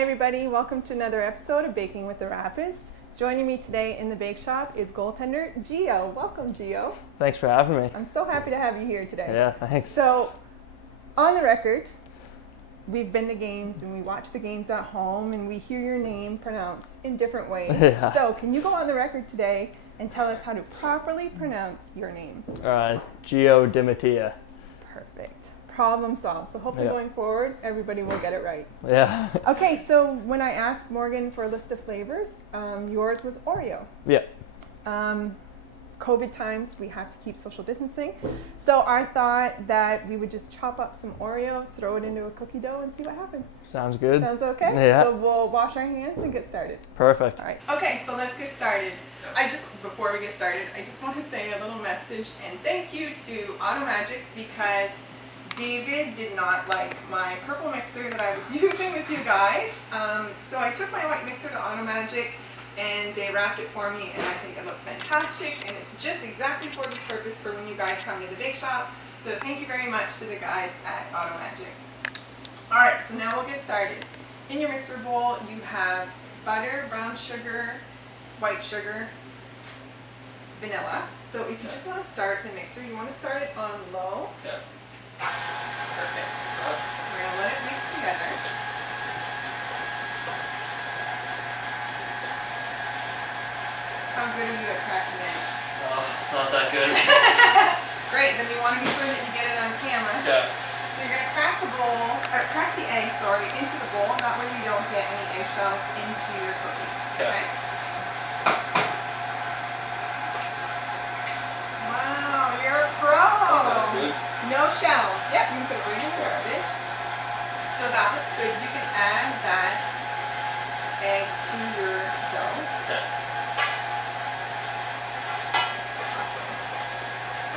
Hi everybody, welcome to another episode of Baking with the Rapids. Joining me today in the bake shop is goaltender Gio. Welcome, Gio. Thanks for having me. I'm so happy to have you here today. Yeah, thanks. So, on the record, we've been to games and we watch the games at home and we hear your name pronounced in different ways. Yeah. So, can you go on the record today and tell us how to properly pronounce your name? Gio Dimattia. Perfect. Problem solved. So hopefully going forward, everybody will get it right. Yeah. Okay, so when I asked Morgan for a list of flavors, yours was Oreo. Yeah. COVID times, we have to keep social distancing. So I thought that we would just chop up some Oreos, throw it into a cookie dough, and see what happens. Sounds good. Sounds okay? Yeah. So we'll wash our hands and get started. Perfect. All right. Okay, so let's get started. Before we get started, I just want to say a little message and thank you to Automagic because David did not like my purple mixer that I was using with you guys. So I took my white mixer to Automagic and they wrapped it for me and I think it looks fantastic and it's just exactly for this purpose for when you guys come to the bake shop. So thank you very much to the guys at Automagic. Alright, so now we'll get started. In your mixer bowl you have butter, brown sugar, white sugar, vanilla. So if you just want to start the mixer, you want to start it on low. Yeah. Perfect. We're going to let it mix together. How good are you at cracking eggs? Not that good. Great, then you want to be sure that you get it on camera. Yeah. So you're going to crack the egg, into the bowl. That way we don't get any eggshells into your cookies. Okay? Wow, you're a pro! That's good. No shells. Yep, you can put it right in the garbage. So that looks good. You can add that egg to your dough. Okay.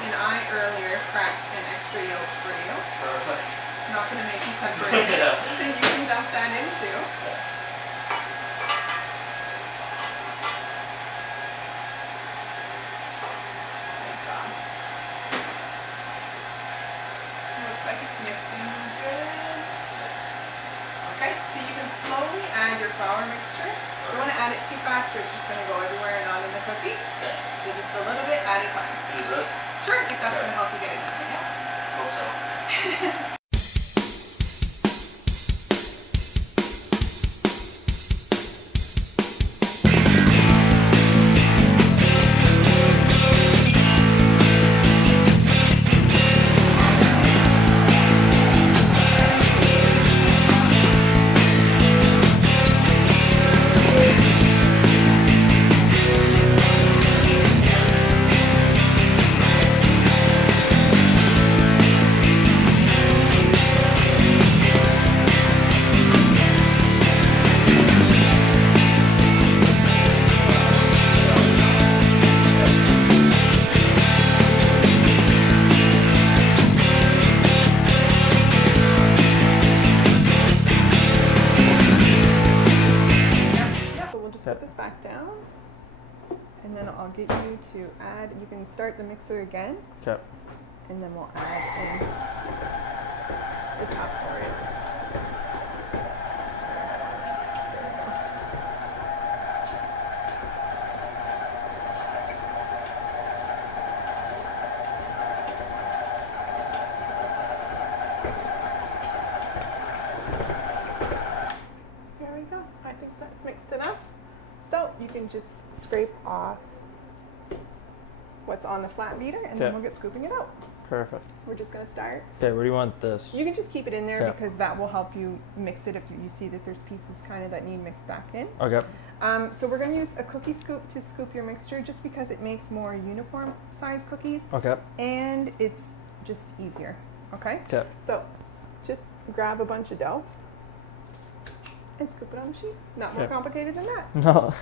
And I earlier cracked an extra yolk for you. Perfect. Not going to make you separate it. Yeah. So you can dump that in too. Good job. Looks like it's mixing good. Okay, so you can slowly add your flour mixture. You don't want to add it too fast or it's just going to go everywhere and not in the cookie. Okay. So just a little bit at a time. Use this? Sure, if that's going to help you get it done. Yeah. Hope so. Put this back down and then I'll get you to add, you can start the mixer again Okay. and then we'll add in the chopped Oreos. There we go. I think that's mixed enough. So you can just scrape off what's on the flat beater and then Okay. we'll get scooping it out. Perfect. We're just going to start. Okay, where do you want this? You can just keep it in there Yeah. because that will help you mix it if you see that there's pieces kind of that need mixed back in. Okay. So we're going to use a cookie scoop to scoop your mixture just because it makes more uniform size cookies Okay. and it's just easier. Okay? Okay. So just grab a bunch of dough and scoop it on the sheet. Not more Okay. complicated than that. No.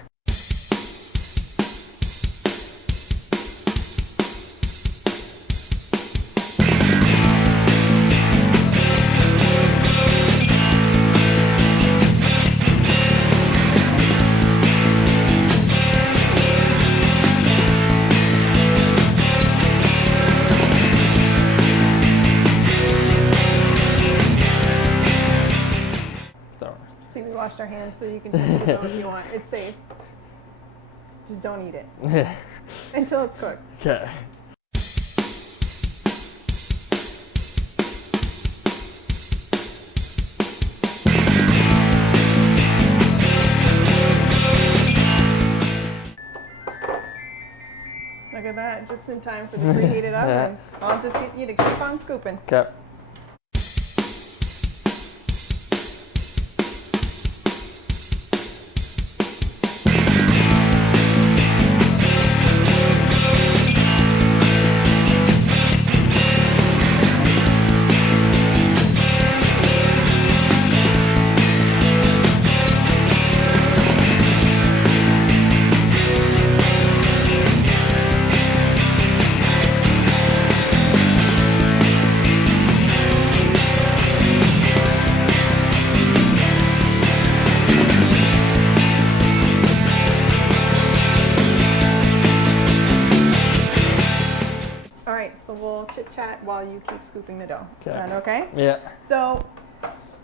See, we washed our hands so you can touch the dough if you want. It's safe. Just don't eat it until it's cooked. Okay. Look at that, just in time for the preheated ovens. I'll just get you to keep on scooping. Okay. So we'll chit chat while you keep scooping the dough. Okay. Sound okay? Yeah. So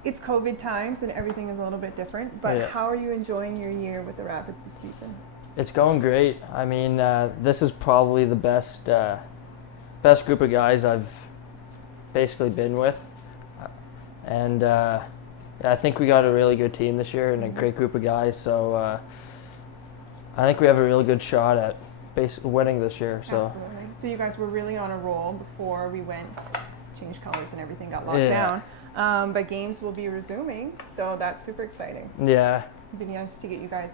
it's COVID times and everything is a little bit different, but Yeah. how are you enjoying your year with the Rapids this season? It's going great. I mean, this is probably the best group of guys I've basically been with, and I think we got a really good team this year and a great group of guys. So I think we have a really good shot at winning this year. So. Absolutely. So you guys were really on a roll before we went, changed colors and everything got locked down. But games will be resuming, so that's super exciting. Yeah. It'd be nice to get you guys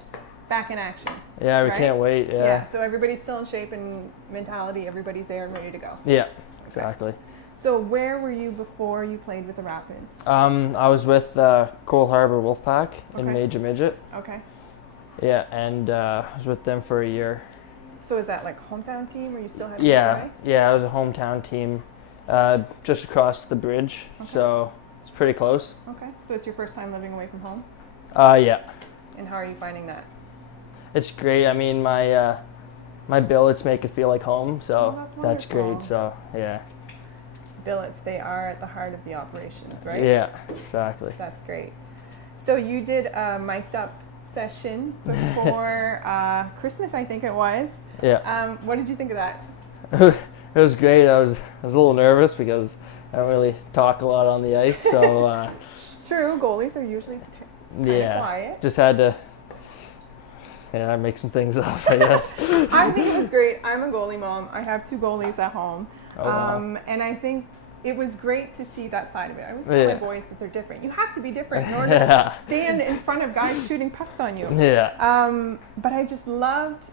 back in action. Yeah, we right? can't wait. Yeah. So everybody's still in shape and mentality. Everybody's there and ready to go. Yeah, exactly. Okay. So where were you before you played with the Rapids? I was with Coal Harbor Wolfpack in Major Midget. Okay. Yeah, and I was with them for a year. So is that like hometown team, or you still have to Yeah, it was a hometown team, just across the bridge. Okay. So it's pretty close. Okay. So it's your first time living away from home? Yeah. And how are you finding that? It's great. I mean, my billets make it feel like home, so that's wonderful. great. So yeah. Billets, they are at the heart of the operations, right? Yeah, exactly. That's great. So you did a mic'd up session before Christmas, I think it was. Yeah. What did you think of that? It was great. I was a little nervous because I don't really talk a lot on the ice, so True, goalies are usually kind of quiet. Just had to make some things up, I guess. I think it was great. I'm a goalie mom. I have 2 goalies at home. Oh, wow. And I think it was great to see that side of it. I always tell my boys that they're different. You have to be different in order to stand in front of guys shooting pucks on you. Yeah. But I just loved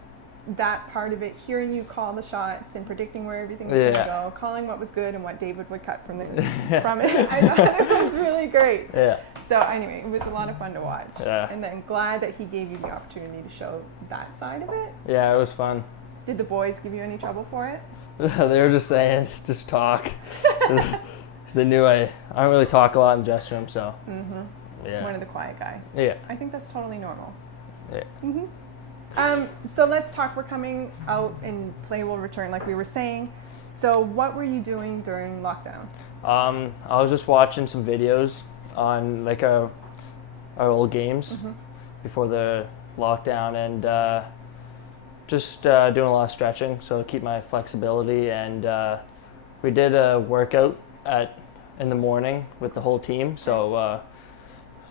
that part of it, hearing you call the shots and predicting where everything was going to go, calling what was good and what David would cut from it. I thought it was really great. Yeah. So anyway, it was a lot of fun to watch. Yeah. And then glad that he gave you the opportunity to show that side of it. Yeah, it was fun. Did the boys give you any trouble for it? They were just saying, just talk. They knew I don't really talk a lot in dressing room, so. Yeah. One of the quiet guys. Yeah. I think that's totally normal. Yeah. So let's talk. We're coming out and play will return, like we were saying. So what were you doing during lockdown? I was just watching some videos on like our old games before the lockdown, and just doing a lot of stretching, so keep my flexibility. And we did a workout in the morning with the whole team, so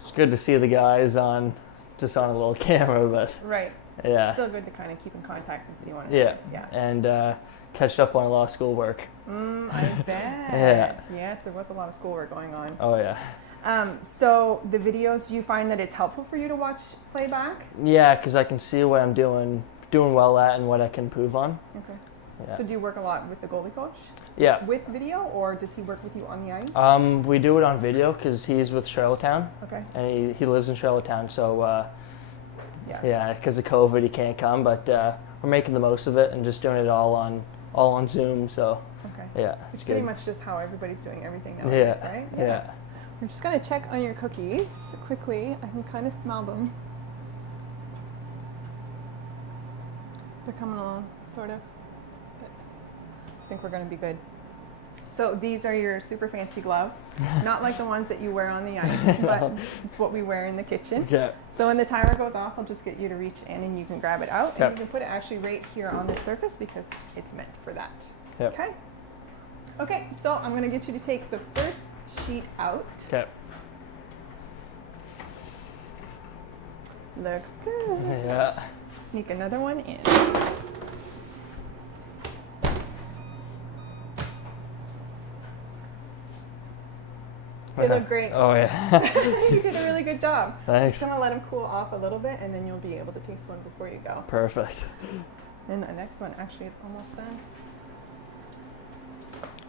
it's good to see the guys on a little camera, but right. Yeah. Still good to kind of keep in contact and see one another. Yeah. And catch up on a lot of schoolwork. I bet. Yeah. Yes, there was a lot of schoolwork going on. Oh yeah. So the videos, do you find that it's helpful for you to watch playback? Yeah, because I can see what I'm doing well at and what I can improve on. Okay. Yeah. So do you work a lot with the goalie coach? Yeah. With video, or does he work with you on the ice? We do it on video because he's with Charlottetown. Okay. And he lives in Charlottetown, so yeah, because of COVID he can't come, but we're making the most of it and just doing it all on Zoom. So okay. Yeah, it's good. pretty much just how everybody's doing everything nowadays, right? Yeah. We're just gonna check on your cookies quickly. I can kind of smell them. They're coming along, sort of. I think we're gonna be good. So these are your super fancy gloves. Not like the ones that you wear on the ice, but it's what we wear in the kitchen. Okay. So when the timer goes off, I'll just get you to reach in and you can grab it out. And Yep. you can put it actually right here on the surface because it's meant for that. Yep. Okay? Okay, so I'm going to get you to take the first sheet out. Okay. Looks good. Yeah. Sneak another one in. They look great. Oh yeah. You did a really good job. Thanks. I'm just gonna let them cool off a little bit, and then you'll be able to taste one before you go. Perfect. And the next one actually is almost done.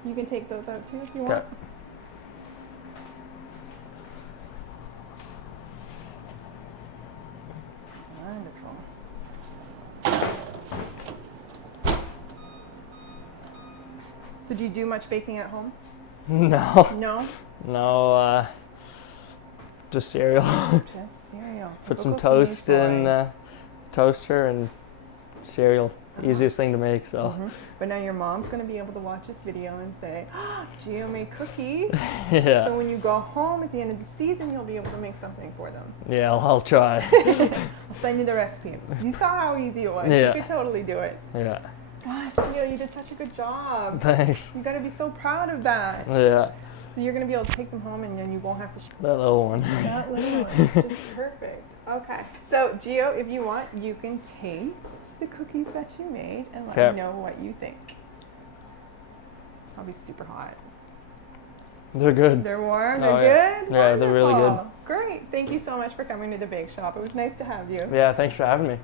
You can take those out too if you want. Okay. Wonderful. So do you do much baking at home? No. No? No. Just cereal. Just cereal. Put some Typical toast teenage in boy. toaster and cereal. Easiest thing to make. So. But now your mom's going to be able to watch this video and say, oh, Gio made cookies. Yeah. So when you go home at the end of the season, you'll be able to make something for them. Yeah, I'll try. I'll send you the recipe. You saw how easy it was. Yeah. You could totally do it. Yeah. Gosh, Gio, you did such a good job. Thanks. You got to be so proud of that. Yeah. So you're going to be able to take them home and then you won't have to That little one. that little one. Just perfect. Okay. So, Gio, if you want, you can taste the cookies that you made and let Okay. me know what you think. I'll be super hot. They're good. They're warm? Oh, They're yeah. good? Yeah, they're really good. Wonderful. Great. Thank you so much for coming to the bake shop. It was nice to have you. Yeah, thanks for having me.